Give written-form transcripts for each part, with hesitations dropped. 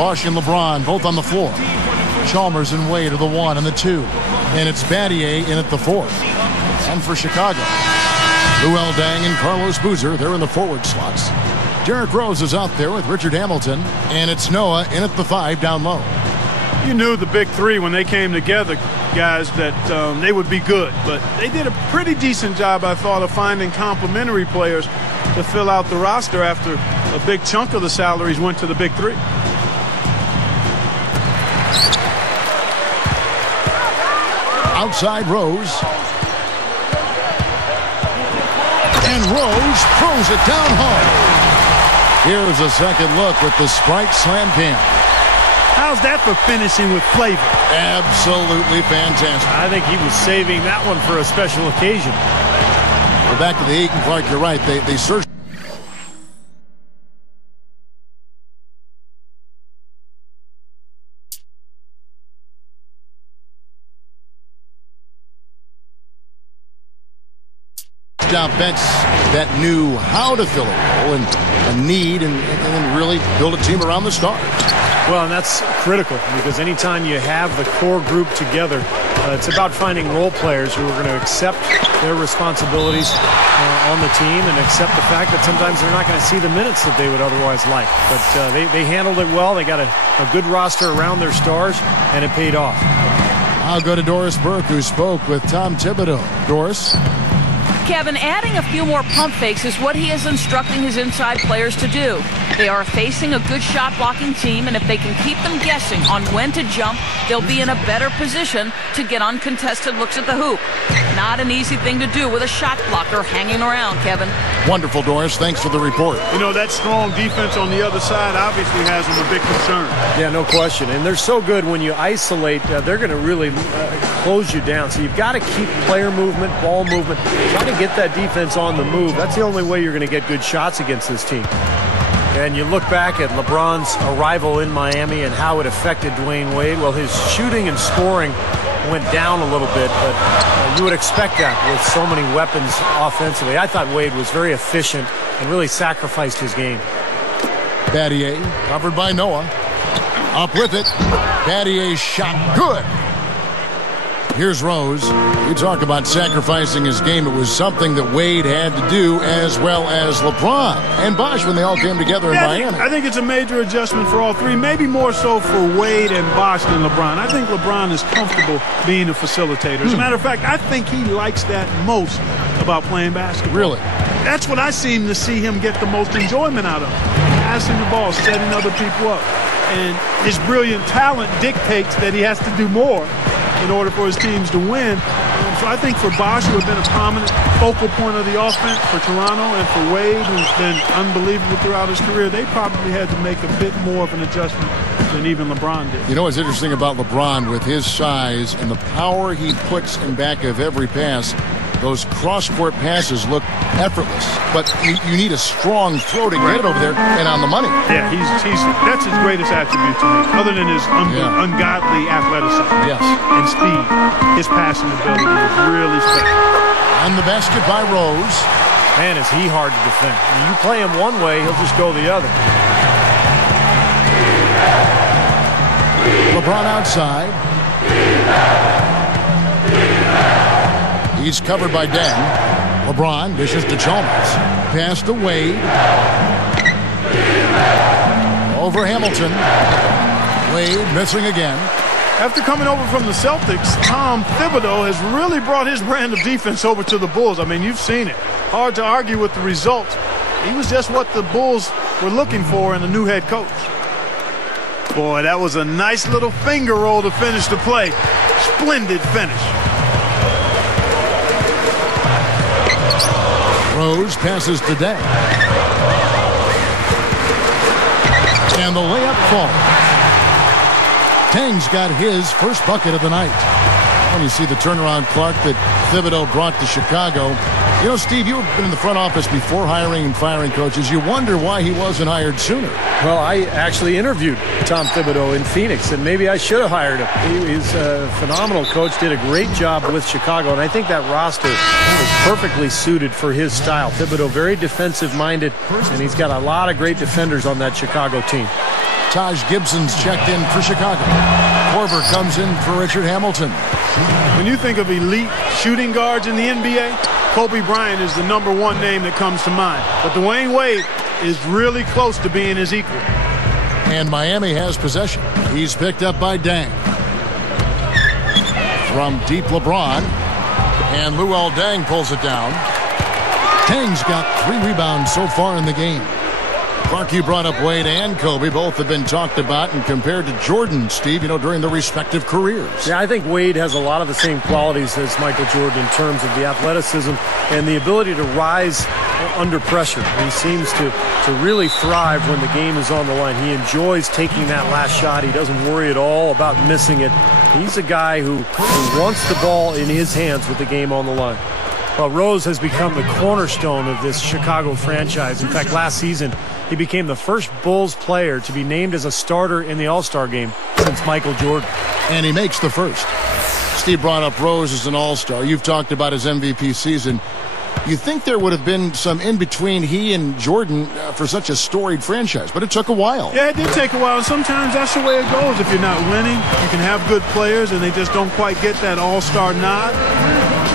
Bosch and LeBron both on the floor. Chalmers and Wade are the 1 and the 2. And it's Battier in at the 4. And for Chicago, Luol Deng and Carlos Boozer, they're in the forward slots. Derrick Rose is out there with Richard Hamilton. And it's Noah in at the 5 down low. You knew the big three when they came together, guys, that they would be good. But they did a pretty decent job, I thought, of finding complementary players to fill out the roster after a big chunk of the salaries went to the big three. Outside Rose. And Rose throws it down hard. Here's a second look with the Sprite Slam Cam. How's that for finishing with flavor? Absolutely fantastic. I think he was saving that one for a special occasion. Well, back to the Aiken Clark, you're right. They searched. Offense that knew how to fill a role and a need and really build a team around the stars. Well, and that's critical because anytime you have the core group together, it's about finding role players who are going to accept their responsibilities on the team and accept the fact that sometimes they're not going to see the minutes that they would otherwise like. But they handled it well. They got a good roster around their stars, and it paid off. I'll go to Doris Burke, who spoke with Tom Thibodeau. Doris? Kevin, adding a few more pump fakes is what he is instructing his inside players to do. They are facing a good shot-blocking team, and if they can keep them guessing on when to jump, they'll be in a better position to get uncontested looks at the hoop. Not an easy thing to do with a shot blocker hanging around, Kevin. Wonderful, Doris. Thanks for the report. You know, that strong defense on the other side obviously has them a big concern. Yeah, no question. And they're so good when you isolate, they're going to really close you down. So you've got to keep player movement, ball movement, try to get that defense on the move. That's the only way you're going to get good shots against this team. And you look back at LeBron's arrival in Miami and how it affected Dwayne Wade. Well, his shooting and scoring went down a little bit, but you would expect that with so many weapons offensively. I thought Wade was very efficient and really sacrificed his game. Battier covered by Noah. Up with it. Battier's shot good. Here's Rose. You talk about sacrificing his game. It was something that Wade had to do, as well as LeBron and Bosch when they all came together in Miami. I think it's a major adjustment for all three, maybe more so for Wade and Bosch than LeBron. I think LeBron is comfortable being a facilitator. As a matter of fact, I think he likes that most about playing basketball. Really? That's what I seem to see him get the most enjoyment out of. Passing the ball, setting other people up. And his brilliant talent dictates that he has to do more in order for his teams to win. So I think for Bosch, who had been a prominent focal point of the offense for Toronto, and for Wade, who's been unbelievable throughout his career, they probably had to make a bit more of an adjustment than even LeBron did. You know what's interesting about LeBron with his size and the power he puts in back of every pass? Those cross-court passes look effortless, but you need a strong throw to get it over there and on the money. Yeah, that's his greatest attribute to me, other than his ungodly athleticism and speed. His passing ability is really special. And the basket by Rose. Man, is he hard to defend. You play him one way, he'll just go the other. LeBron outside. He's covered by Deng. LeBron dishes to Chalmers. Pass to Wade. Over Hamilton. Wade missing again. After coming over from the Celtics, Tom Thibodeau has really brought his brand of defense over to the Bulls. I mean, you've seen it. Hard to argue with the results. He was just what the Bulls were looking for in a new head coach. Boy, that was a nice little finger roll to finish the play. Splendid finish. Rose passes to Deng. And the layup falls. Deng's got his first bucket of the night. When you see the turnaround, Clark, that Thibodeau brought to Chicago. You know, Steve, you've been in the front office before hiring and firing coaches. You wonder why he wasn't hired sooner. Well, I actually interviewed Tom Thibodeau in Phoenix, and maybe I should have hired him. He's a phenomenal coach, did a great job with Chicago, and I think that roster is perfectly suited for his style. Thibodeau, very defensive-minded, and he's got a lot of great defenders on that Chicago team. Taj Gibson's checked in for Chicago. Korver comes in for Richard Hamilton. When you think of elite shooting guards in the NBA, Kobe Bryant is the #1 name that comes to mind. But Dwayne Wade is really close to being his equal. And Miami has possession. He's picked up by Dang. From deep LeBron. And Luol Deng pulls it down. Dang's got 3 rebounds so far in the game. Clark, you brought up Wade and Kobe. Both have been talked about and compared to Jordan, Steve, during their respective careers. Yeah, I think Wade has a lot of the same qualities as Michael Jordan in terms of the athleticism and the ability to rise under pressure. He seems to really thrive when the game is on the line. He enjoys taking that last shot. He doesn't worry at all about missing it. He's a guy who wants the ball in his hands with the game on the line. Well, Rose has become the cornerstone of this Chicago franchise. In fact, last season, he became the first Bulls player to be named as a starter in the All-Star game since Michael Jordan. And he makes the first. Steve brought up Rose as an All-Star. You've talked about his MVP season. You think there would have been some in-between he and Jordan for such a storied franchise, but it took a while. Yeah, it did take a while, and sometimes that's the way it goes. If you're not winning, you can have good players, and they just don't quite get that all-star nod.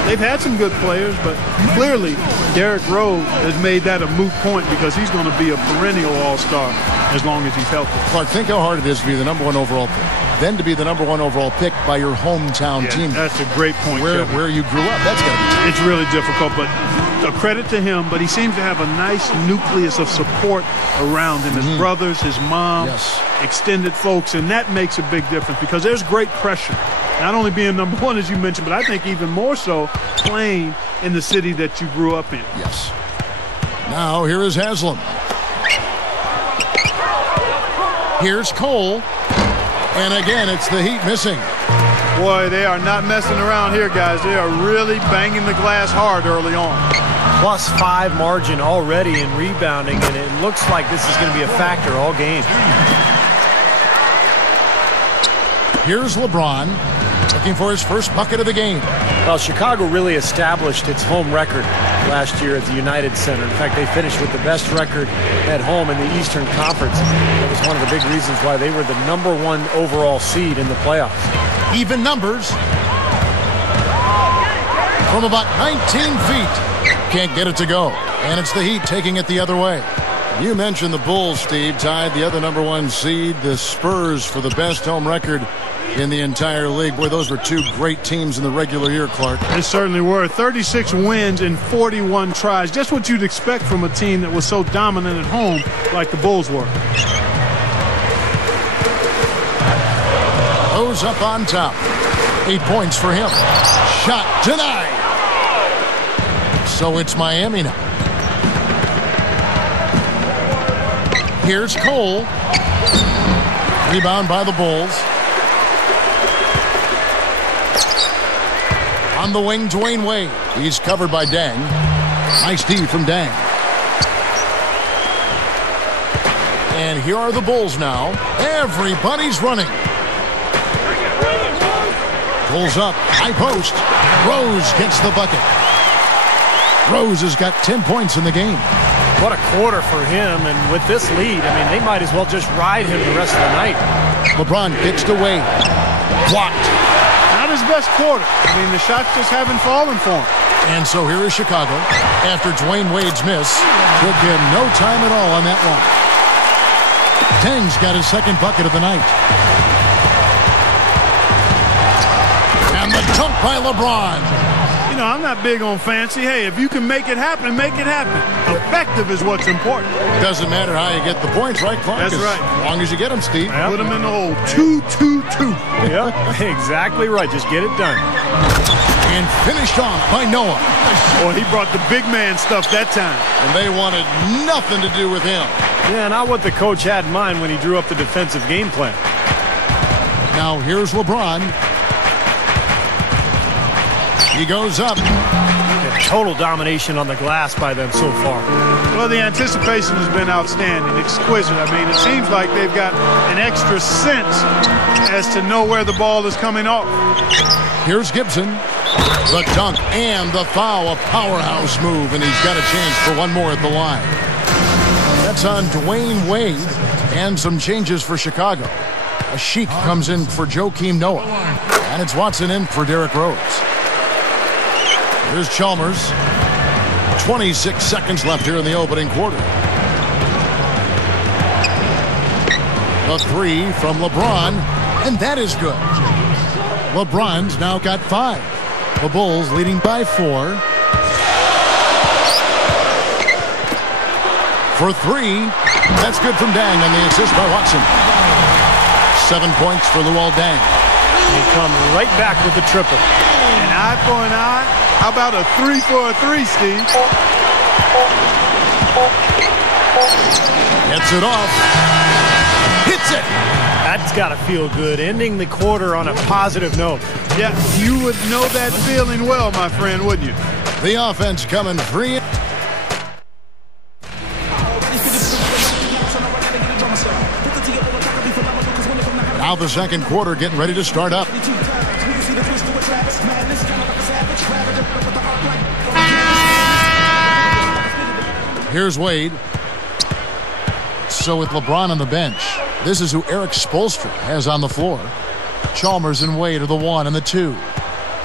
They've had some good players, but clearly Derrick Rose has made that a moot point because he's going to be a perennial all-star as long as he's healthy. Clark, think how hard it is to be the #1 overall pick. Then to be the #1 overall pick by your hometown team. That's a great point, where you grew up. That's got to be tough. It's really difficult, but a credit to him, but he seems to have a nice nucleus of support around him. His brothers, his mom, extended folks, and that makes a big difference because there's great pressure. Not only being #1, as you mentioned, but I think even more so playing in the city that you grew up in. Yes. Now here is Haslam. Here's Cole. And again, it's the Heat missing. Boy, they are not messing around here, guys. They are really banging the glass hard early on. +5 margin already in rebounding, and it looks like this is going to be a factor all game. Here's LeBron looking for his first bucket of the game. Well, Chicago really established its home record last year at the United Center. In fact, they finished with the best record at home in the Eastern Conference. That was one of the big reasons why they were the #1 overall seed in the playoffs. Even numbers from about 19 feet. Can't get it to go. And it's the Heat taking it the other way. You mentioned the Bulls, Steve, tied the other #1 seed, the Spurs, for the best home record in the entire league. Boy, those were two great teams in the regular year, Clark. They certainly were. 36 wins in 41 tries. Just what you'd expect from a team that was so dominant at home like the Bulls were. Rose up on top. 8 points for him. Shot denied. So it's Miami now. Here's Cole. Rebound by the Bulls. On the wing, Dwayne Wade. He's covered by Dang. Nice D from Dang. And here are the Bulls now. Everybody's running. Pulls up, high post. Rose gets the bucket. Rose has got 10 points in the game. What a quarter for him, and with this lead, I mean, they might as well just ride him the rest of the night. LeBron kicks to Wade. Blocked. Not his best quarter. I mean, the shots just haven't fallen for him. And so here is Chicago. After Dwayne Wade's miss, took him no time at all on that one. Dang's got his second bucket of the night. And the dunk by LeBron. You know, I'm not big on fancy. Hey, if you can make it happen, make it happen. Effective is what's important. Doesn't matter how you get the points, right, Clark? That's right. As long as you get them, Steve. Yep. Put them in the hole. 2-2-2. Yeah, exactly right. Just get it done. And finished off by Noah. Boy, he brought the big man stuff that time. And they wanted nothing to do with him. Yeah, not what the coach had in mind when he drew up the defensive game plan. Now here's LeBron. He goes up. Total domination on the glass by them so far. Well, the anticipation has been outstanding, exquisite. I mean, it seems like they've got an extra sense as to know where the ball is coming off. Here's Gibson. The dunk and the foul, a powerhouse move, and he's got a chance for one more at the line. That's on Dwayne Wade. And some changes for Chicago. A Sheik comes in for Joakim Noah. And it's Watson in for Derrick Rose. Here's Chalmers. 26 seconds left here in the opening quarter. The three from LeBron, and that is good. LeBron's now got 5. The Bulls leading by 4. For 3, that's good from Dang on the assist by Watson. 7 points for Luol Deng. He come right back with the triple. An eye for an eye. How about a 3 for a 3, Steve? Gets it off. Hits it. That's got to feel good. Ending the quarter on a positive note. Yeah, you would know that feeling well, my friend, wouldn't you? The offense coming free. Now the second quarter getting ready to start up. Here's Wade. So with LeBron on the bench, this is who Eric Spoelstra has on the floor. Chalmers and Wade are the 1 and the 2.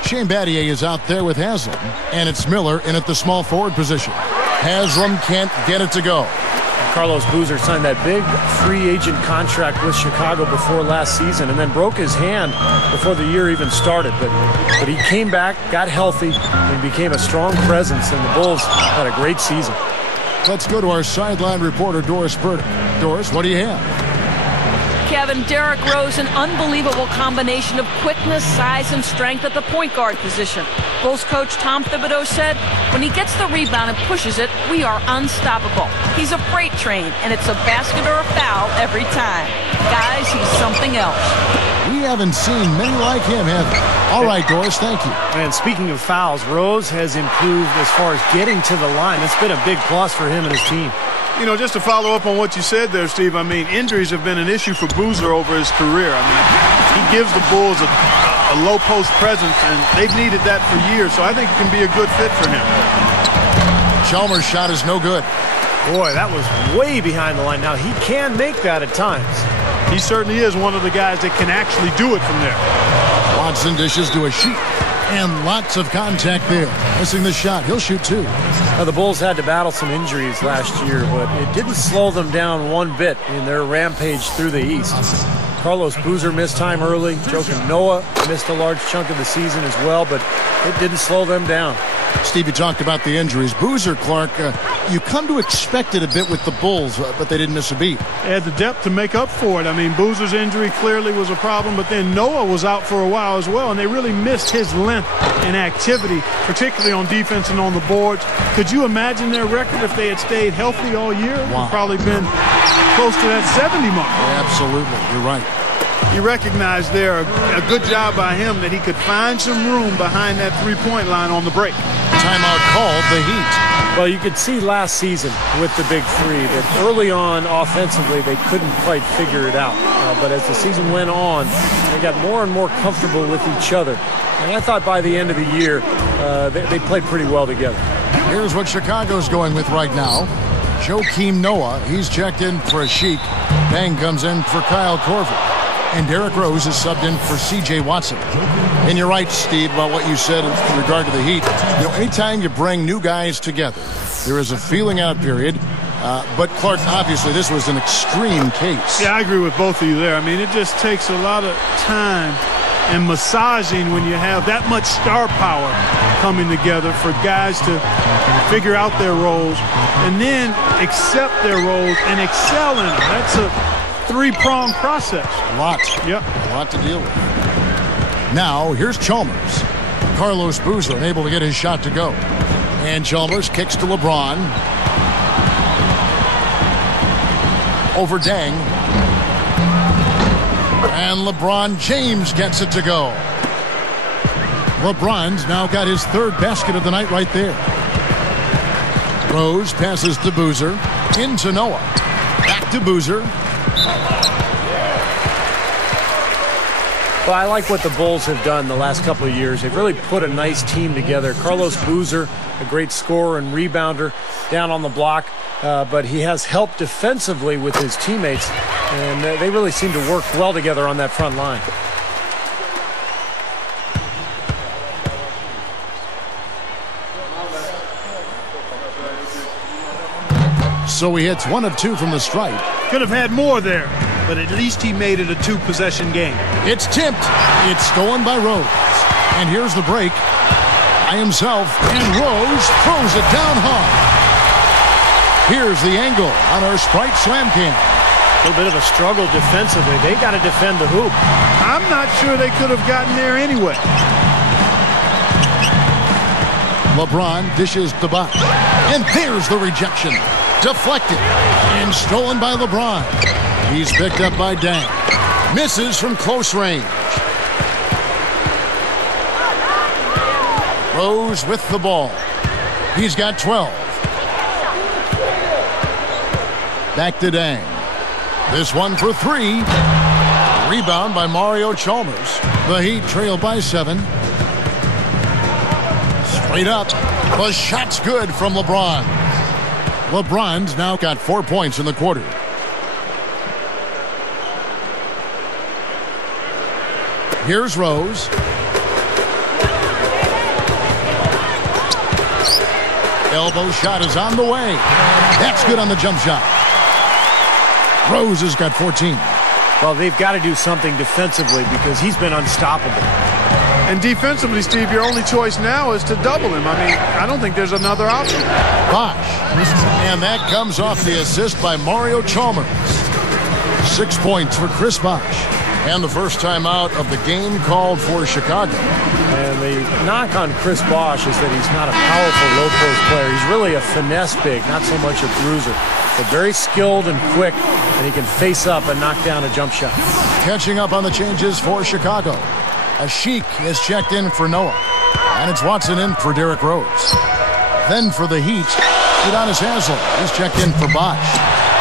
Shane Battier is out there with Haslam, and it's Miller in at the small forward position. Haslam can't get it to go. Carlos Boozer signed that big free agent contract with Chicago before last season and then broke his hand before the year even started. But he came back, got healthy, and became a strong presence, and the Bulls had a great season. Let's go to our sideline reporter, Doris Burdick. Doris, what do you have? Kevin, Derrick Rose, an unbelievable combination of quickness, size, and strength at the point guard position. Bulls coach Tom Thibodeau said, when he gets the rebound and pushes it, we are unstoppable. He's a freight train, and it's a basket or a foul every time. Guys, he's something else. We haven't seen many like him, have we? All right, Doris, thank you. And speaking of fouls, Rose has improved as far as getting to the line. It's been a big plus for him and his team. You know, just to follow up on what you said there, Steve, I mean, injuries have been an issue for Boozer over his career. I mean, he gives the Bulls a low post presence, and they've needed that for years, so I think it can be a good fit for him. Chalmers' shot is no good. Boy, that was way behind the line. Now, he can make that at times. He certainly is one of the guys that can actually do it from there. Watson dishes to a Sheik. And lots of contact there. Missing the shot. He'll shoot 2. Now, the Bulls had to battle some injuries last year, but it didn't slow them down one bit in their rampage through the East. Carlos Boozer missed time early. Joakim Noah missed a large chunk of the season as well, but it didn't slow them down. Steve, you talked about the injuries. Boozer, Clark, you come to expect it a bit with the Bulls, but they didn't miss a beat. They had the depth to make up for it. I mean, Boozer's injury clearly was a problem, but then Noah was out for a while as well, and they really missed his length and activity, particularly on defense and on the boards. Could you imagine their record if they had stayed healthy all year? Wow. It would probably been close to that 70 mark. Absolutely. You're right. You recognize there a good job by him that he could find some room behind that three-point line on the break. Timeout called, the Heat. Well, you could see last season with the big three that early on offensively they couldn't quite figure it out. But as the season went on, they got more and more comfortable with each other. And I thought by the end of the year, they played pretty well together. Here's what Chicago's going with right now. Joakim Noah, he's checked in for a Sheik. Dang comes in for Kyle Korver. And Derrick Rose is subbed in for C.J. Watson. And you're right, Steve, about what you said in regard to the Heat. You know, anytime you bring new guys together, there is a feeling-out period. But, Clark, obviously, this was an extreme case. Yeah, I agree with both of you there. I mean, it just takes a lot of time and massaging when you have that much star power coming together for guys to figure out their roles and then accept their roles and excel in them. That's a three-pronged process. A lot. Yep. A lot to deal with. Now, here's Chalmers. Carlos Boozer unable to get his shot to go. And Chalmers kicks to LeBron. Over Deng. And LeBron James gets it to go. LeBron's now got his third basket of the night right there. Rose passes to Boozer. Into Noah. Back to Boozer. Well, I like what the Bulls have done the last couple of years. They've really put a nice team together. Carlos Boozer, a great scorer and rebounder down on the block. but he has help defensively with his teammates, and they really seem to work well together on that front line. So he hits 1 of 2 from the stripe. Could have had more there, but at least he made it a 2-possession game. It's tipped. It's stolen by Rose. And here's the break. By himself, and Rose throws it down hard. Here's the angle on our Sprite Slam Cam. A little bit of a struggle defensively. They got to defend the hoop. I'm not sure they could have gotten there anyway. LeBron dishes to Bosh. And there's the rejection. Deflected and stolen by LeBron. He's picked up by Dang. Misses from close range. Rose with the ball. He's got 12. Back to Dang. This one for 3. Rebound by Mario Chalmers. The Heat trail by 7. Straight up. The shot's good from LeBron. LeBron's now got 4 points in the quarter. Here's Rose. Elbow shot is on the way. That's good on the jump shot. Rose has got 14. Well, they've got to do something defensively because he's been unstoppable. And defensively, Steve, your only choice now is to double him. I mean, I don't think there's another option. Bosh. And that comes off the assist by Mario Chalmers. 6 points for Chris Bosh. And the first time out of the game called for Chicago. And the knock on Chris Bosh is that he's not a powerful low-post player. He's really a finesse big, not so much a bruiser. But very skilled and quick, and he can face up and knock down a jump shot. Catching up on the changes for Chicago. Ashik is checked in for Noah. And it's Watson in for Derrick Rose. Then for the Heat, Udonis Haslem is checked in for Bosh.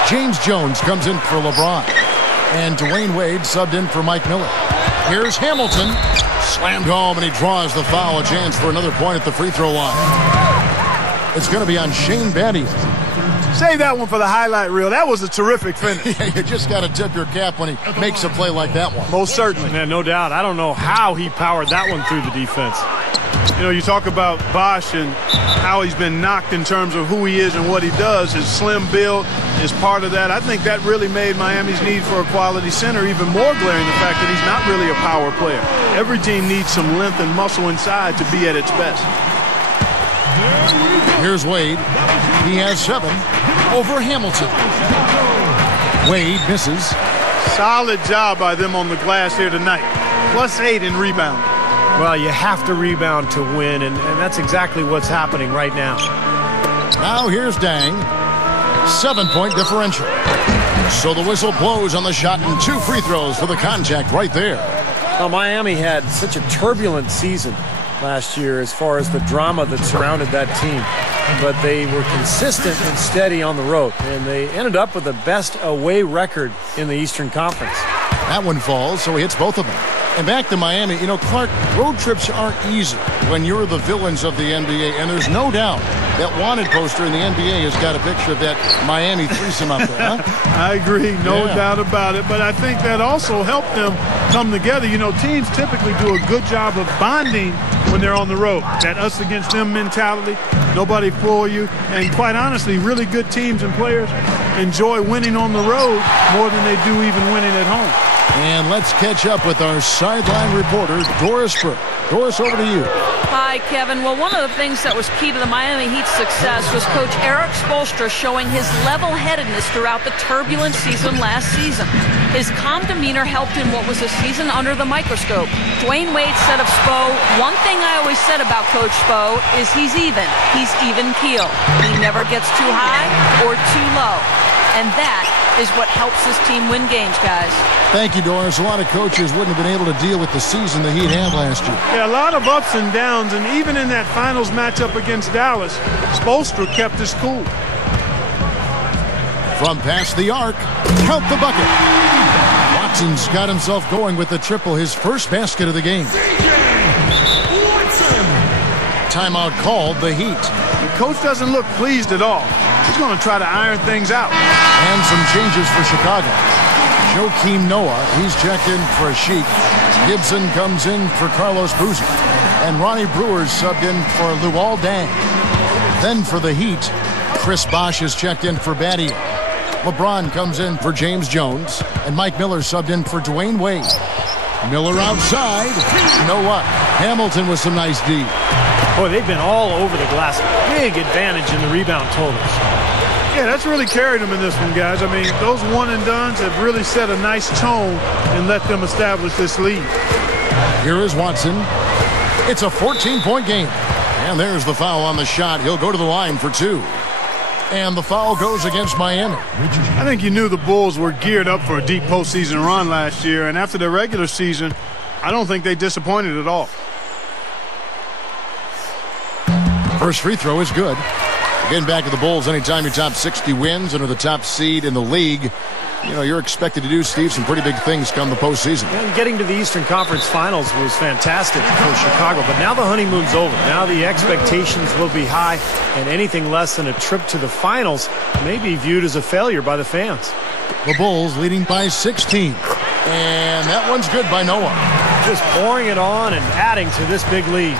James Jones comes in for LeBron. And Dwayne Wade subbed in for Mike Miller. Here's Hamilton. Slammed home, and he draws the foul. A chance for another point at the free throw line. It's going to be on Shane Battier. Save that one for the highlight reel. That was a terrific finish. Yeah, you just got to tip your cap when he makes a play like that one. Most certainly. Man, no doubt. I don't know how he powered that one through the defense. You know, you talk about Bosh and how he's been knocked in terms of who he is and what he does. His slim build is part of that. I think that really made Miami's need for a quality center even more glaring, the fact that he's not really a power player. Every team needs some length and muscle inside to be at its best. Here's Wade. He has 7 over Hamilton. Wade misses. Solid job by them on the glass here tonight. +8 in rebound. Well, you have to rebound to win, and that's exactly what's happening right now. Now here's Dang. 7-point differential. So the whistle blows on the shot and 2 free throws for the contact right there. Well, Miami had such a turbulent season last year as far as the drama that surrounded that team. But they were consistent and steady on the road, and they ended up with the best away record in the Eastern Conference. That one falls, so he hits both of them. And back to Miami, you know, Clark, road trips aren't easy when you're the villains of the NBA, and there's no doubt that wanted poster in the NBA has got a picture of that Miami threesome up there, huh? I agree, no doubt about it, but I think that also helped them come together. You know, teams typically do a good job of bonding when they're on the road. That us against them mentality, nobody for you, and quite honestly, really good teams and players enjoy winning on the road more than they do even winning at home. And let's catch up with our sideline reporter, Doris Burke. Doris, over to you. Hi, Kevin. Well, one of the things that was key to the Miami Heat's success was Coach Eric Spoelstra showing his level-headedness throughout the turbulent season last season. His calm demeanor helped in what was a season under the microscope. Dwayne Wade said of Spo, "One thing I always said about Coach Spo is he's even. He's even keel. He never gets too high or too low." And that is what helps this team win games, guys. Thank you, Doris. A lot of coaches wouldn't have been able to deal with the season the Heat had last year. Yeah, a lot of ups and downs, and even in that finals matchup against Dallas, Spoelstra kept his cool. From past the arc, count the bucket. Watson's got himself going with the triple, his first basket of the game. Timeout called, the Heat. The coach doesn't look pleased at all. He's going to try to iron things out. And some changes for Chicago. Joakim Noah, he's checked in for Sheik. Gibson comes in for Carlos Boozer. And Ronnie Brewer's subbed in for Luol Deng. Then for the Heat, Chris Bosh is checked in for Battier. LeBron comes in for James Jones. And Mike Miller subbed in for Dwayne Wade. Miller outside. You know what? Hamilton with some nice D. Boy, they've been all over the glass. Big advantage in the rebound totals. Yeah, that's really carried them in this one, guys. I mean, those one-and-dones have really set a nice tone and let them establish this lead. Here is Watson. It's a 14-point game. And there's the foul on the shot. He'll go to the line for 2. And the foul goes against Miami. I think you knew the Bulls were geared up for a deep postseason run last year, and after the regular season, I don't think they disappointed at all. First free throw is good. Getting back to the Bulls, anytime your top 60 wins and are the top seed in the league, you know, you're expected to do, Steve, some pretty big things come the postseason. And getting to the Eastern Conference Finals was fantastic for Chicago, but now the honeymoon's over. Now the expectations will be high, and anything less than a trip to the finals may be viewed as a failure by the fans. The Bulls leading by 16. And that one's good by Noah. Just pouring it on and adding to this big lead.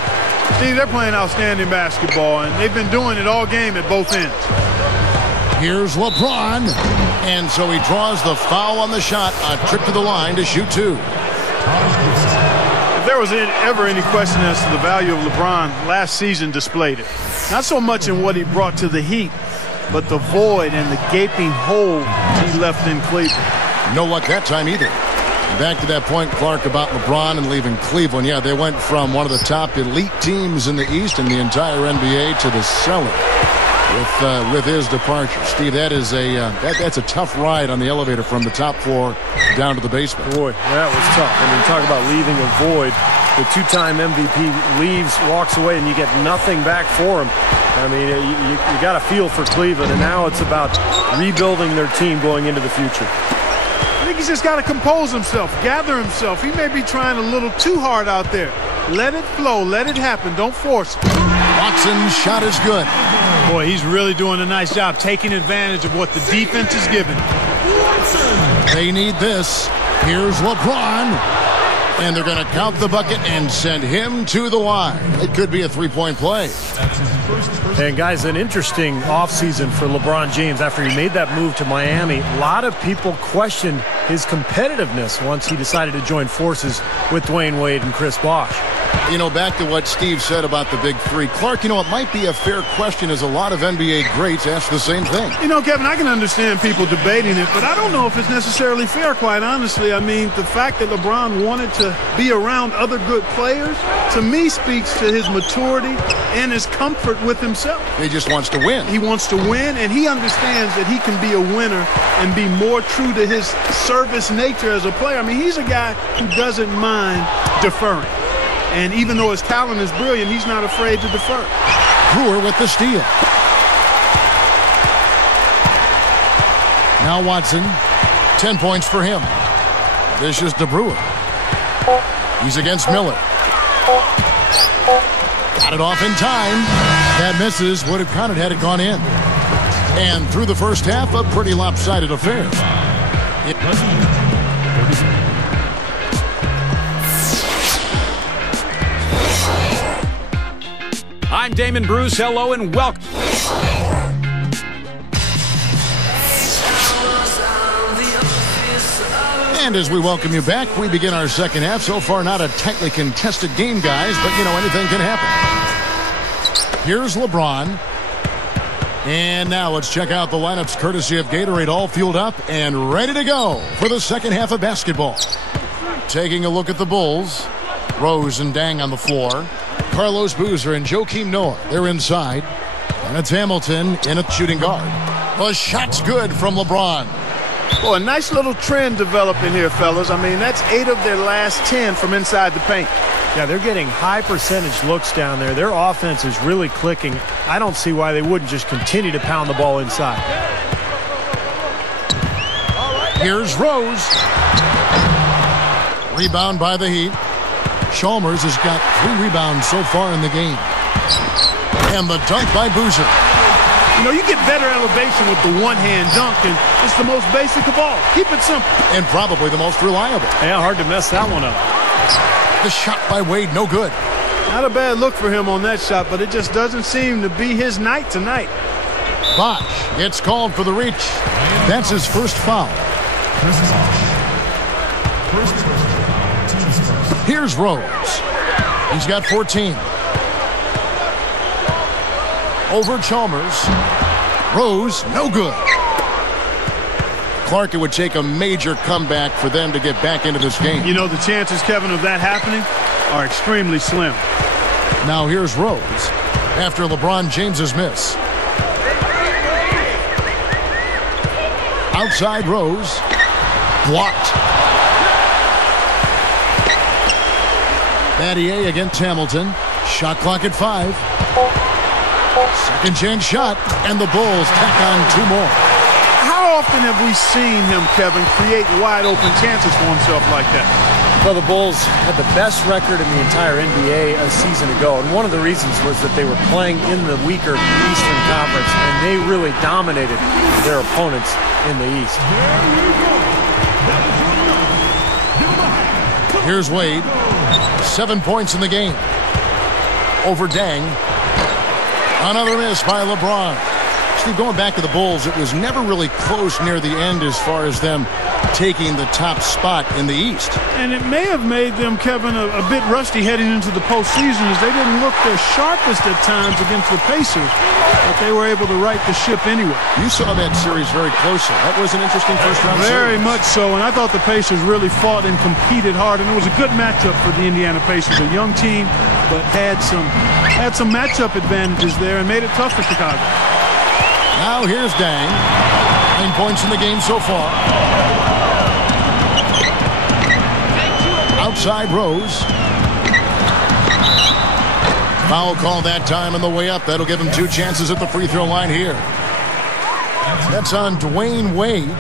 Steve, they're playing outstanding basketball, and they've been doing it all game at both ends. Here's LeBron. And so he draws the foul on the shot. A trip to the line to shoot 2. If there was ever any question as to the value of LeBron, last season displayed it. Not so much in what he brought to the Heat, but the void and the gaping hole he left in Cleveland. No luck that time either. Back to that point, Clark, about LeBron and leaving Cleveland. Yeah, they went from one of the top elite teams in the East and the entire NBA to the cellar with his departure. Steve, that is that's a tough ride on the elevator from the top floor down to the basement. Boy, that was tough. I mean, talk about leaving a void. The two-time MVP leaves, walks away, and you get nothing back for him. I mean, you got a feel for Cleveland, and now it's about rebuilding their team going into the future. I think he's just got to compose himself, gather himself. He may be trying a little too hard out there. Let it flow. Let it happen. Don't force it. Watson's shot is good. Boy, he's really doing a nice job taking advantage of what the defense is giving. They need this. Here's LeBron. And they're going to count the bucket and send him to the line. It could be a three-point play. And, guys, an interesting offseason for LeBron James after he made that move to Miami. A lot of people questioned his competitiveness once he decided to join forces with Dwayne Wade and Chris Bosh. You know, back to what Steve said about the big three. Clark, you know, it might be a fair question as a lot of NBA greats ask the same thing. You know, Kevin, I can understand people debating it, but I don't know if it's necessarily fair, quite honestly. I mean, the fact that LeBron wanted to be around other good players, to me, speaks to his maturity and his comfort with himself. He just wants to win. He wants to win, and he understands that he can be a winner and be more true to his service nature as a player. I mean, he's a guy who doesn't mind deferring. And even though his talent is brilliant, he's not afraid to defer. Brewer with the steal. Now Watson, 10 points for him. This is Brewer. He's against Miller. Got it off in time. That misses. Would have counted had it gone in. And through the first half, a pretty lopsided affair. I'm Damon Bruce. Hello and welcome. And as we welcome you back, we begin our second half. So far, not a tightly contested game, guys, but, you know, anything can happen. Here's LeBron. And now let's check out the lineups courtesy of Gatorade, all fueled up and ready to go for the second half of basketball. Taking a look at the Bulls. Rose and Deng on the floor. Carlos Boozer and Joakim Noah, they're inside. And it's Hamilton in at shooting guard. The shot's good from LeBron. Boy, a nice little trend developing here, fellas. I mean, that's 8 of their last 10 from inside the paint. Yeah, they're getting high percentage looks down there. Their offense is really clicking. I don't see why they wouldn't just continue to pound the ball inside. Here's Rose. Rebound by the Heat. Chalmers has got 3 rebounds so far in the game. And the dunk by Boozer. You know, you get better elevation with the one-hand dunk, and it's the most basic of all. Keep it simple. And probably the most reliable. Yeah, hard to mess that one up. The shot by Wade, no good. Not a bad look for him on that shot, but it just doesn't seem to be his night tonight. Bosch gets called for the reach. That's his first foul. Here's Rose. He's got 14. Over Chalmers. Rose, no good. Clark, it would take a major comeback for them to get back into this game. You know, the chances, Kevin, of that happening are extremely slim. Now here's Rose after LeBron James's miss. Outside Rose. Blocked. Battier against Hamilton. Shot clock at 5. Second chance shot, and the Bulls tack on 2 more. How often have we seen him, Kevin, create wide open chances for himself like that? Well, the Bulls had the best record in the entire NBA a season ago, and one of the reasons was that they were playing in the weaker Eastern Conference, and they really dominated their opponents in the East. Here's Wade. 7 points in the game. Over Dang. Another miss by LeBron. Steve, going back to the Bulls, it was never really close near the end as far as them taking the top spot in the East. And it may have made them, Kevin, a bit rusty heading into the postseason as they didn't look their sharpest at times against the Pacers, but they were able to right the ship anyway. You saw that series very closely. That was an interesting first-round series. Very much so, and I thought the Pacers really fought and competed hard, and it was a good matchup for the Indiana Pacers. A young team, but had some matchup advantages there and made it tough for Chicago. Now here's Dang. 9 points in the game so far. Outside Rose. Foul call that time on the way up. That'll give him 2 chances at the free throw line here. That's on Dwayne Wade.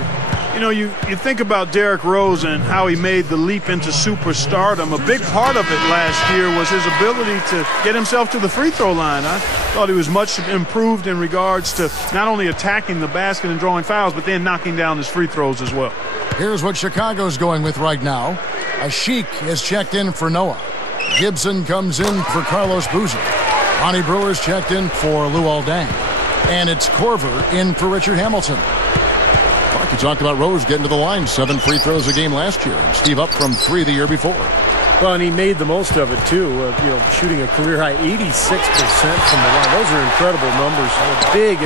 You know, you think about Derrick Rose and how he made the leap into superstardom. A big part of it last year was his ability to get himself to the free throw line. I thought he was much improved in regards to not only attacking the basket and drawing fouls, but then knocking down his free throws as well. Here's what Chicago's going with right now. Ashik has checked in for Noah. Gibson comes in for Carlos Boozer. Ronnie Brewer's checked in for Luol Deng. And it's Korver in for Richard Hamilton. You talked about Rose getting to the line. 7 free throws a game last year. And Steve up from 3 the year before. Well, and he made the most of it, too. Shooting a career-high 86% from the line. Those are incredible numbers. A big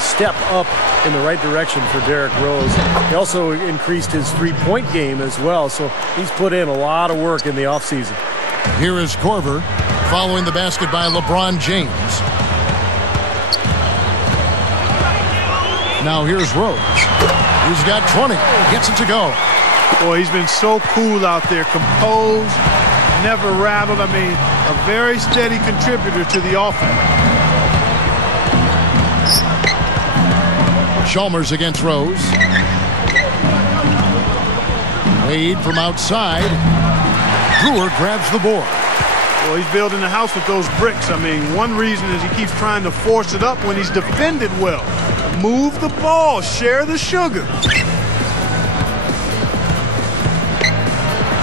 step up in the right direction for Derrick Rose. He also increased his three-point game as well, so he's put in a lot of work in the offseason. Here is Korver following the basket by LeBron James. Now here's Rose. He's got 20. Gets it to go. Boy, he's been so cool out there. Composed, never rattled. I mean, a very steady contributor to the offense. Chalmers against Rose. Wade from outside. Brewer grabs the board. Well, he's building the house with those bricks. I mean, one reason is he keeps trying to force it up when he's defended well. Move the ball. Share the sugar.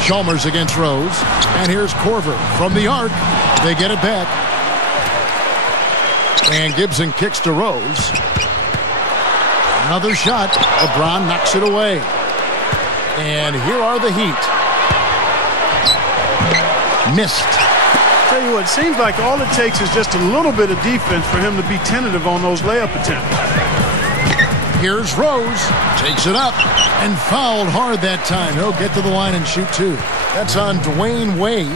Chalmers against Rose. And here's Korver from the arc. They get it back. And Gibson kicks to Rose. Another shot. LeBron knocks it away. And here are the Heat. Missed. Tell you what, it seems like all it takes is just a little bit of defense for him to be tentative on those layup attempts. Here's Rose. Takes it up and fouled hard that time. He'll get to the line and shoot 2. That's on Dwayne Wade.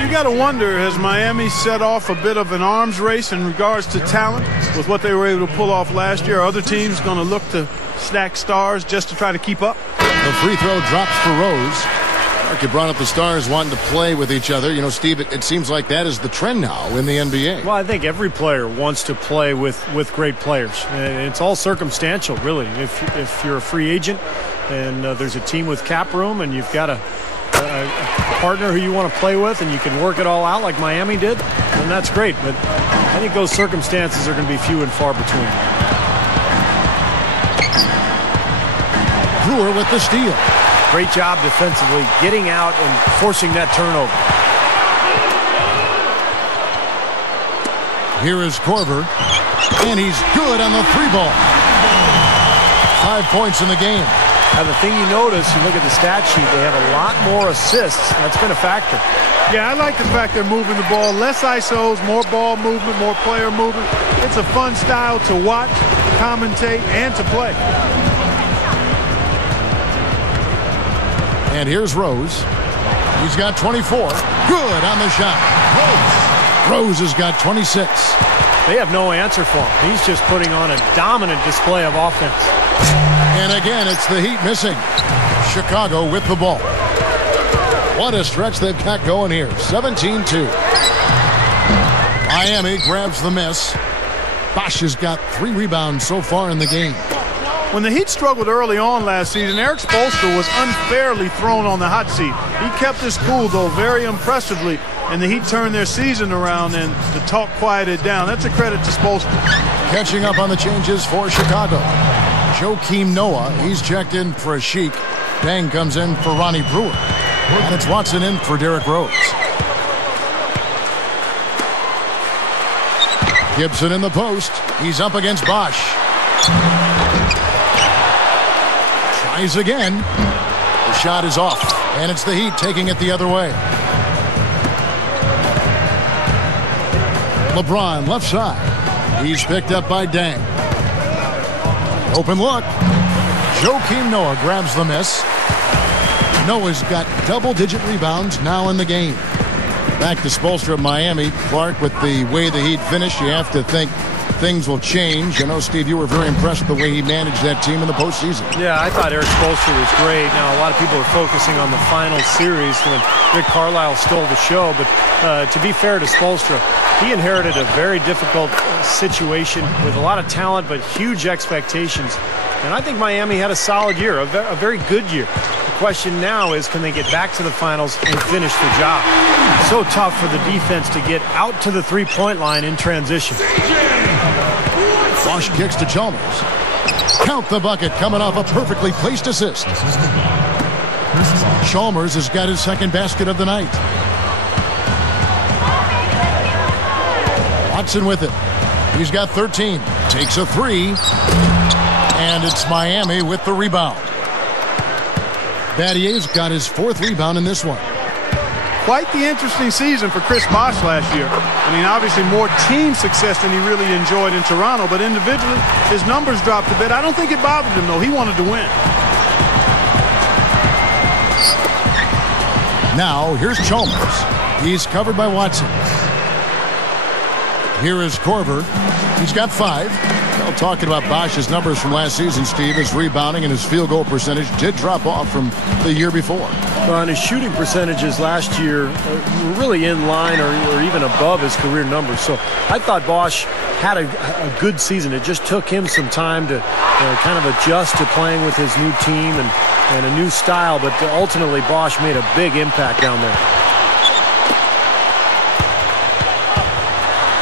You got to wonder, has Miami set off a bit of an arms race in regards to talent with what they were able to pull off last year? Are other teams going to look to stack stars just to try to keep up? The free throw drops for Rose. You brought up the stars wanting to play with each other. You know, Steve, it seems like that is the trend now in the NBA. Well, I think every player wants to play with great players. And it's all circumstantial, really. If you're a free agent and there's a team with cap room and you've got a a partner who you want to play with and you can work it all out like Miami did, then that's great. But I think those circumstances are going to be few and far between. Brewer with the steal. Great job defensively, getting out and forcing that turnover. Here is Korver, and he's good on the 3-ball. 5 points in the game. Now, the thing you notice, you look at the stat sheet, they have a lot more assists. That's been a factor. Yeah, I like the fact they're moving the ball. Less ISOs, more ball movement, more player movement. It's a fun style to watch, commentate, and to play. And here's Rose. He's got 24. Good on the shot. Rose has got 26. They have no answer for him. He's just putting on a dominant display of offense. And again, it's the Heat missing. Chicago with the ball. What a stretch they've got going here. 17-2. Miami grabs the miss. Bosch has got 3 rebounds so far in the game. When the Heat struggled early on last season, Eric Spoelstra was unfairly thrown on the hot seat. He kept his cool, though, very impressively, and the Heat turned their season around and the talk quieted down. That's a credit to Spoelstra. Catching up on the changes for Chicago. Joakim Noah, he's checked in for Sheik. Dang comes in for Ronnie Brewer. And it's Watson in for Derrick Rose. Gibson in the post. He's up against Bosch. Tries again. The shot is off. And it's the Heat taking it the other way. LeBron left side. He's picked up by Dang. Open look. Joakim Noah grabs the miss. Noah's got double-digit rebounds now in the game. Back to Spoelstra of Miami. Clark, with the way the Heat finished, you have to think things will change. I know, Steve, you were very impressed with the way he managed that team in the postseason. Yeah, I thought Eric Spoelstra was great. Now, a lot of people are focusing on the final series when Rick Carlisle stole the show, but to be fair to Spoelstra, he inherited a very difficult situation with a lot of talent but huge expectations. And I think Miami had a solid year, a very good year. The question now is, can they get back to the finals and finish the job? So tough for the defense to get out to the three-point line in transition. Bosch kicks to Chalmers. Count the bucket, coming off a perfectly placed assist. Chalmers has got his second basket of the night. Watson with it. He's got 13. Takes a 3. And it's Miami with the rebound. Battier's got his 4th rebound in this one. Quite the interesting season for Chris Bosch last year. I mean, obviously more team success than he really enjoyed in Toronto, but individually, his numbers dropped a bit. I don't think it bothered him, though. He wanted to win. Now, here's Chalmers. He's covered by Watson. Here is Korver. He's got 5. Well, talking about Bosch's numbers from last season, Steve, his rebounding and his field goal percentage did drop off from the year before. Well, and his shooting percentages last year were really in line or even above his career numbers. So I thought Bosch had a good season. It just took him some time to kind of adjust to playing with his new team and a new style. But ultimately, Bosch made a big impact down there.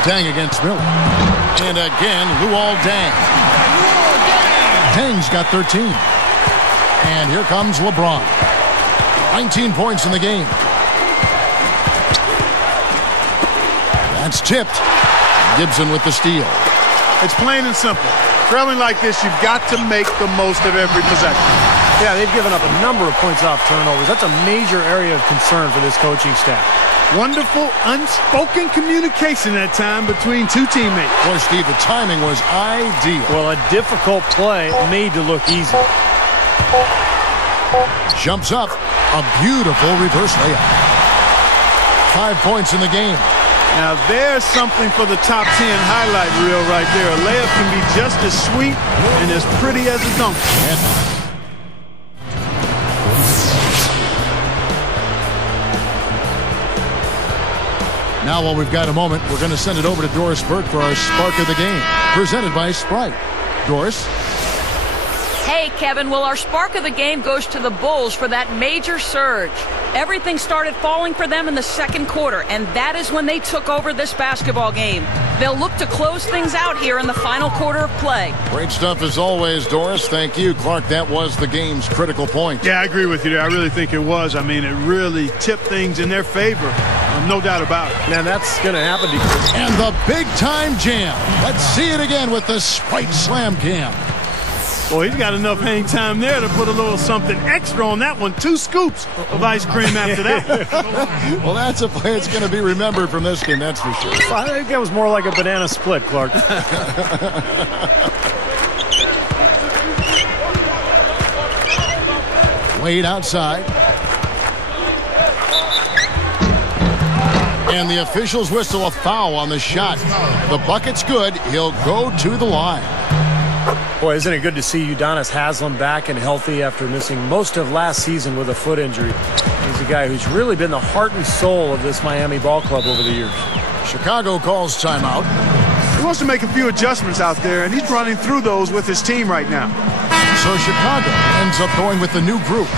Dang against Miller. And again, Luol Deng. Deng's got 13. And here comes LeBron. 19 points in the game. That's tipped. Gibson with the steal. It's plain and simple. Trailing like this, you've got to make the most of every possession. Yeah, they've given up a number of points off turnovers. That's a major area of concern for this coaching staff. Wonderful, unspoken communication that time between two teammates. Boy, Steve, the timing was ideal. Well, a difficult play made to look easy. Jumps up. A beautiful reverse layup. 5 points in the game. Now, there's something for the top 10 highlight reel right there. A layup can be just as sweet and as pretty as a dunk. Now, while we've got a moment, we're going to send it over to Doris Burke for our Spark of the Game, presented by Sprite. Doris? Hey, Hey, Kevin, well, our spark of the game goes to the Bulls for that major surge. Everything started falling for them in the second quarter, and that is when they took over this basketball game. They'll look to close things out here in the final quarter of play. Great stuff as always, Doris. Thank you. Clark, that was the game's critical point. Yeah, I agree with you there. I really think it was. I mean, it really tipped things in their favor. No doubt about it. Now, that's going to happen to you. And the big-time jam. Let's see it again with the Sprite Slam Cam. Well, he's got enough hang time there to put a little something extra on that one. 2 scoops of ice cream after that. Well, that's a play that's going to be remembered from this game, that's for sure. I think that was more like a banana split, Clark. Wade outside. And the officials whistle a foul on the shot. The bucket's good. He'll go to the line. Boy, isn't it good to see Udonis Haslem back and healthy after missing most of last season with a foot injury. He's a guy who's really been the heart and soul of this Miami ball club over the years. Chicago calls timeout. He wants to make a few adjustments out there, and he's running through those with his team right now. So Chicago ends up going with the new group.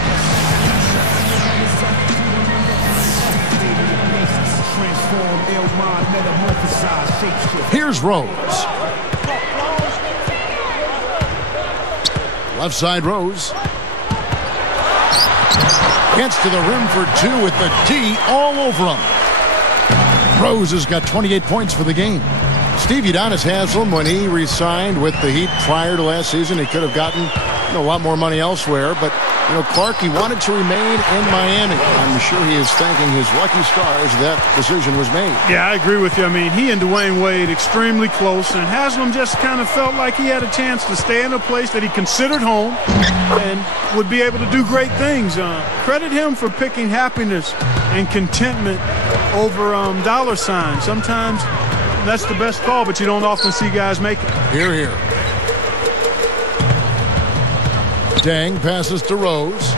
Here's Rose. Left side Rose. Gets to the rim for 2 with the D all over him. Rose has got 28 points for the game. Steve Udonis Haslem, when he re-signed with the Heat prior to last season, he could have gotten a lot more money elsewhere. But, Clark, he wanted to remain in Miami. I'm sure he is thanking his lucky stars that decision was made. Yeah, I agree with you. I mean, he and Dwayne Wade extremely close, and Haslem just kind of felt like he had a chance to stay in a place that he considered home and would be able to do great things. Credit him for picking happiness and contentment over dollar signs. Sometimes that's the best call, but you don't often see guys make it. Here. Dang passes to Rose.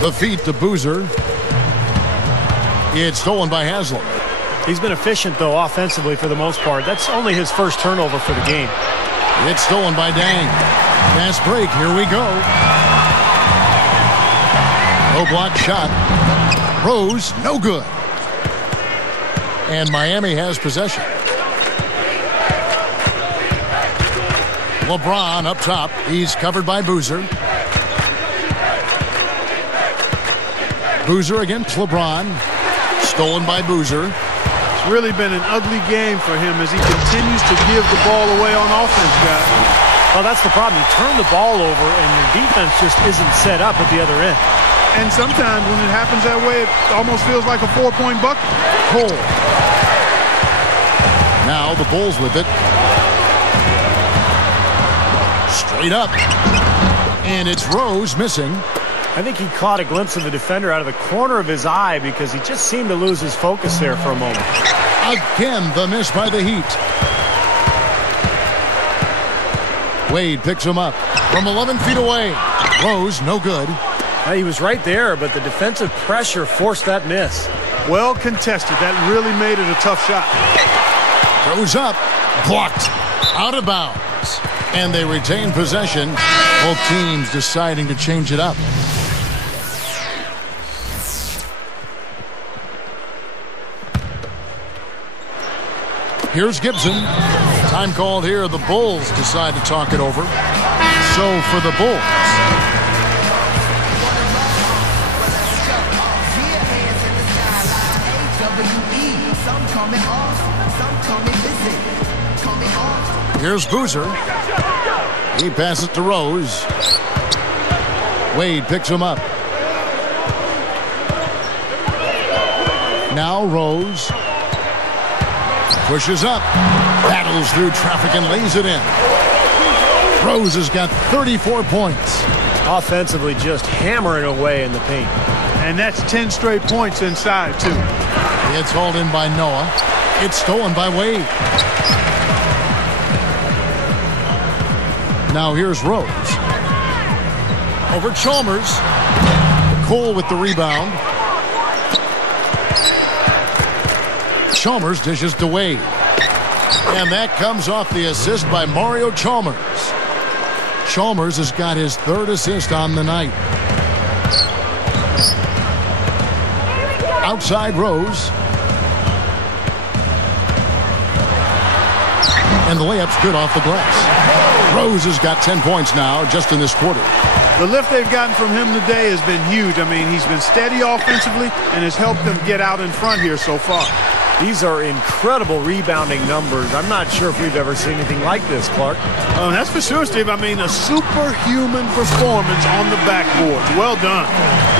The feet to Boozer. It's stolen by Haslem. He's been efficient, though, offensively for the most part. That's only his first turnover for the game. It's stolen by Dang. Fast break. Here we go. No block shot. Rose, no good. And Miami has possession. LeBron up top. He's covered by Boozer. Boozer against LeBron. Stolen by Boozer. It's really been an ugly game for him as he continues to give the ball away on offense, guys. Well, that's the problem. You turn the ball over and your defense just isn't set up at the other end. And sometimes when it happens that way, it almost feels like a 4-point bucket. Cole. Now the Bulls with it. Straight up. And it's Rose missing. I think he caught a glimpse of the defender out of the corner of his eye because he just seemed to lose his focus there for a moment. Again, the miss by the Heat. Wade picks him up from 11 feet away. Rose, no good. He was right there, but the defensive pressure forced that miss. Well contested. That really made it a tough shot. Throws up. Blocked. Out of bounds. And they retain possession. Both teams deciding to change it up. Here's Gibson. Time called here. The Bulls decide to talk it over. So for the Bulls. Here's Boozer. He passes to Rose. Wade picks him up. Now Rose. Pushes up. Battles through traffic and lays it in. Rose has got 34 points. Offensively just hammering away in the paint. And that's 10 straight points inside, too. It's hauled in by Noah. It's stolen by Wade. Now here's Rose. Over Chalmers. Cole with the rebound. Chalmers dishes to Wade. And that comes off the assist by Mario Chalmers. Chalmers has got his 3rd assist on the night. Outside Rose. And the layup's good off the glass. Rose has got 10 points now just in this quarter. The lift they've gotten from him today has been huge. I mean, he's been steady offensively and has helped them get out in front here so far. These are incredible rebounding numbers. I'm not sure if we've ever seen anything like this, Clark. That's for sure, Steve. I mean, a superhuman performance on the backboard. Well done.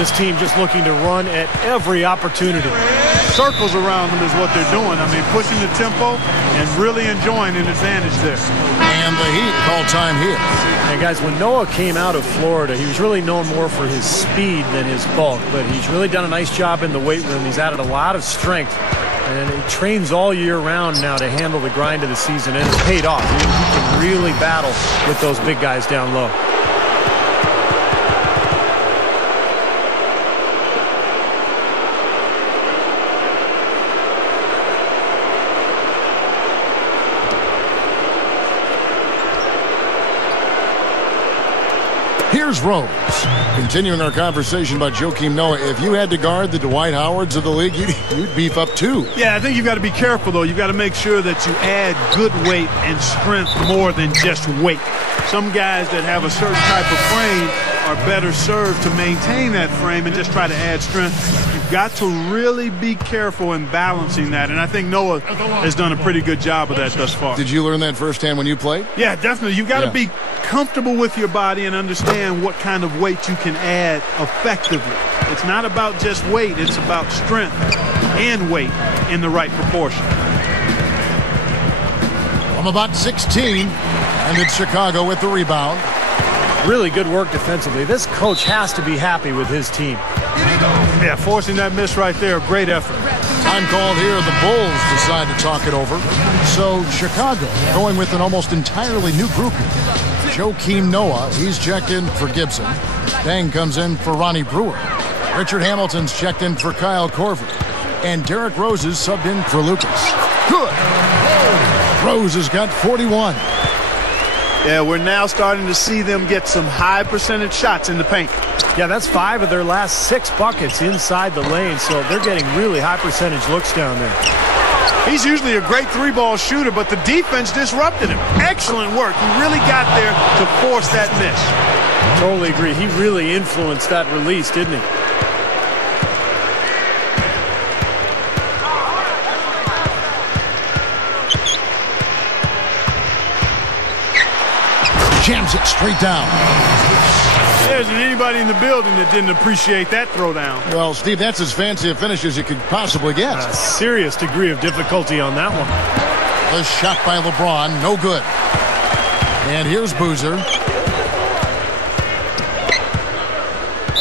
This team just looking to run at every opportunity. Circles around them is what they're doing. I mean, pushing the tempo and really enjoying an advantage there. And the Heat call time here. And guys, when Noah came out of Florida, he was really known more for his speed than his bulk, but he's really done a nice job in the weight room. He's added a lot of strength, and he trains all year round now to handle the grind of the season, and it's paid off. He can really battle with those big guys down low. Here's Rose. Continuing our conversation about Joakim Noah, if you had to guard the Dwight Howards of the league, you'd beef up too. Yeah, I think you've got to be careful, though. You've got to make sure that you add good weight and strength more than just weight. Some guys that have a certain type of frame are better served to maintain that frame and just try to add strength. You've got to really be careful in balancing that, and I think Noah has done a pretty good job of that thus far. Did you learn that firsthand when you played? Yeah, definitely. You've got to be comfortable with your body and understand what kind of weight you can add effectively. It's not about just weight. It's about strength and weight in the right proportion. From about 16, and it's Chicago with the rebound. Really good work defensively. This coach has to be happy with his team. Yeah, forcing that miss right there, great effort. Time called here. The Bulls decide to talk it over. So Chicago going with an almost entirely new grouping. Joakim Noah, he's checked in for Gibson. Dang comes in for Ronnie Brewer. Richard Hamilton's checked in for Kyle Korver. And Derrick Rose is subbed in for Lucas. Good. Rose has got 41. Yeah, we're now starting to see them get some high percentage shots in the paint. Yeah, that's 5 of their last 6 buckets inside the lane, so they're getting really high percentage looks down there. He's usually a great 3-ball shooter, but the defense disrupted him. Excellent work. He really got there to force that miss. Totally agree. He really influenced that release, didn't he? Jams it straight down. There isn't anybody in the building that didn't appreciate that throwdown. Well, Steve, that's as fancy a finish as you could possibly get. A serious degree of difficulty on that one. The shot by LeBron, no good. And here's Boozer.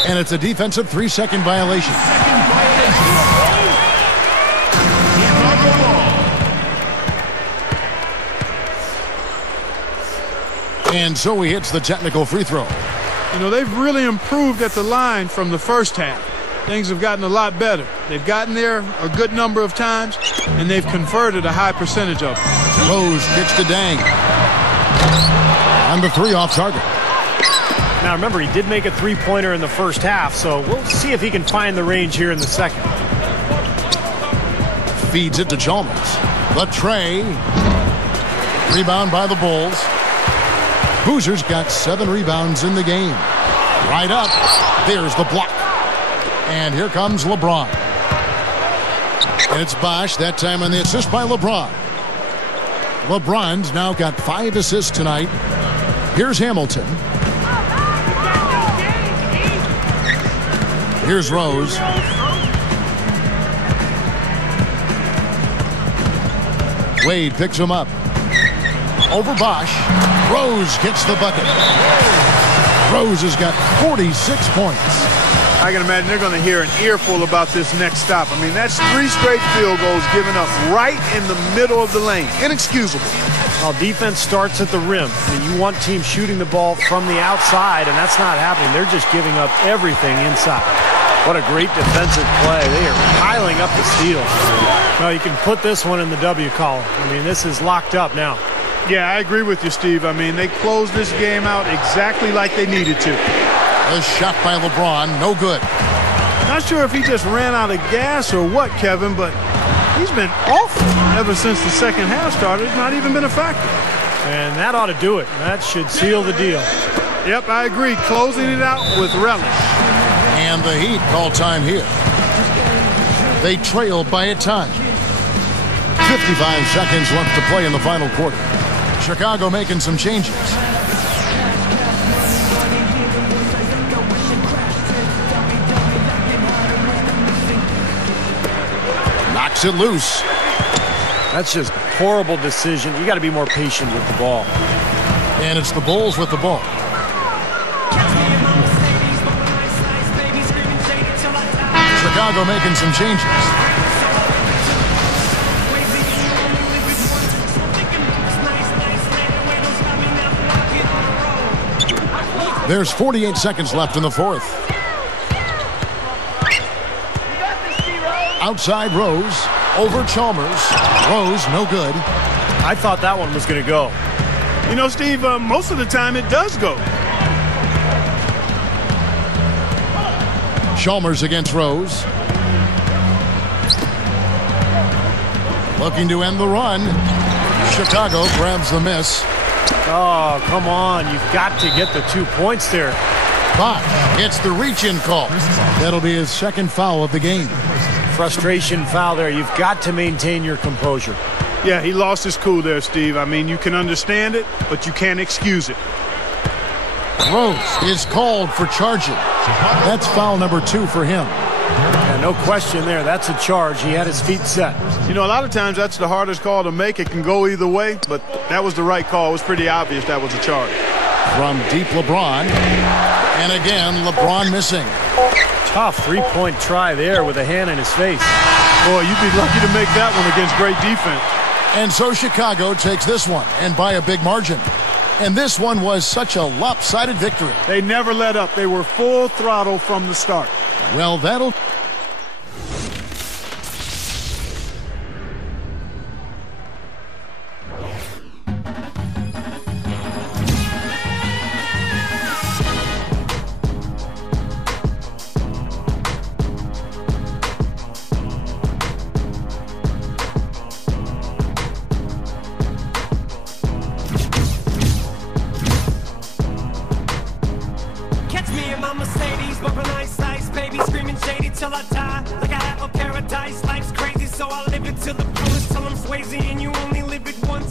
And it's a defensive 3-second violation. And so he hits the technical free throw. You know, they've really improved at the line from the first half. Things have gotten a lot better. They've gotten there a good number of times, and they've converted a high percentage of them. Rose kicks to Dang. On the 3 off target. Now remember, he did make a 3-pointer in the first half, so we'll see if he can find the range here in the second. Feeds it to Chalmers. The tray. Rebound by the Bulls. Boozer's got 7 rebounds in the game. Right up. There's the block. And here comes LeBron. And it's Bosch, that time on the assist by LeBron. LeBron's now got 5 assists tonight. Here's Hamilton. Here's Rose. Wade picks him up. Over Bosch. Rose gets the bucket. Rose has got 46 points. I can imagine they're going to hear an earful about this next stop. I mean, that's 3 straight field goals given up right in the middle of the lane. Inexcusable. Well, defense starts at the rim. I mean, you want teams shooting the ball from the outside, and that's not happening. They're just giving up everything inside. What a great defensive play. They are piling up the steals. Well, you can put this one in the W column. I mean, this is locked up now. Yeah, I agree with you, Steve. I mean, they closed this game out exactly like they needed to. A shot by LeBron, no good. Not sure if he just ran out of gas or what, Kevin, but he's been awful ever since the second half started. Not even been a factor. And that ought to do it. That should seal the deal. Yep, I agree. Closing it out with relish. And the Heat call time here. They trail by a ton. 55 seconds left to play in the final quarter. Chicago making some changes. Knocks it loose. That's just horrible decision. You got to be more patient with the ball. And it's the Bulls with the ball. Chicago making some changes. There's 48 seconds left in the fourth. Outside Rose, over Chalmers. Rose, no good. I thought that one was going to go. You know, Steve, most of the time it does go. Chalmers against Rose. Looking to end the run. Chicago grabs the miss. Oh, come on. You've got to get the 2 points there. But it's the reach-in call. That'll be his second foul of the game. Frustration foul there. You've got to maintain your composure. Yeah, he lost his cool there, Steve. I mean, you can understand it, but you can't excuse it. Rose is called for charging. That's foul number 2 for him. Yeah, no question there. That's a charge. He had his feet set. You know, a lot of times that's the hardest call to make. It can go either way, but that was the right call. It was pretty obvious that was a charge. From deep LeBron. And again, LeBron missing. Tough three-point try there with a hand in his face. Boy, you'd be lucky to make that one against great defense. And so Chicago takes this one, and by a big margin. And this one was such a lopsided victory. They never let up. They were full throttle from the start. Well, that'll... Till I die, like I have a paradise. Life's crazy, so I live it to the fullest till I'm Swayze, and you only live it once.